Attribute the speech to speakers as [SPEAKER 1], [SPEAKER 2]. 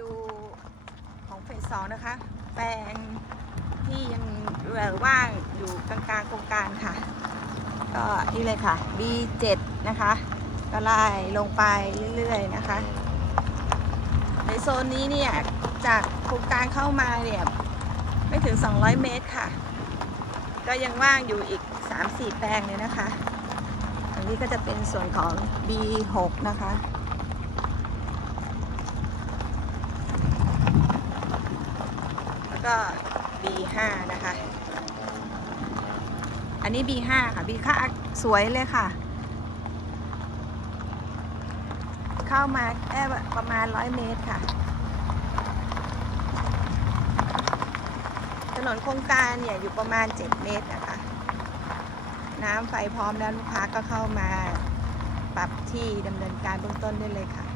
[SPEAKER 1] ดูของเฟสสองนะคะ แปลงที่ยังเหลือว่างอยู่กลางๆโครงการค่ะ ก็นี่เลยค่ะ B7 นะคะ ก็ไล่ลงไปเรื่อยๆนะคะ ในโซนนี้เนี่ย จากโครงการเข้ามาเนี่ย ไม่ถึง 200 เมตรค่ะ ก็ยังว่างอยู่อีก 3-4 แปลงเลยนะคะ อันนี้ก็จะเป็นส่วนของ B6 นะคะ แล้วก็ B5 นะคะ อันนี้ B5 ค่ะ B5 สวยเลยค่ะ เข้ามาแค่ประมาณ 100 เมตรค่ะ ถนนโครงการเนี่ยอยู่ประมาณ 7 เมตรนะคะ น้ำไฟพร้อมแล้วลูกค้าก็เข้ามาปรับที่ดำเนินการเบื้องต้นได้เลยค่ะ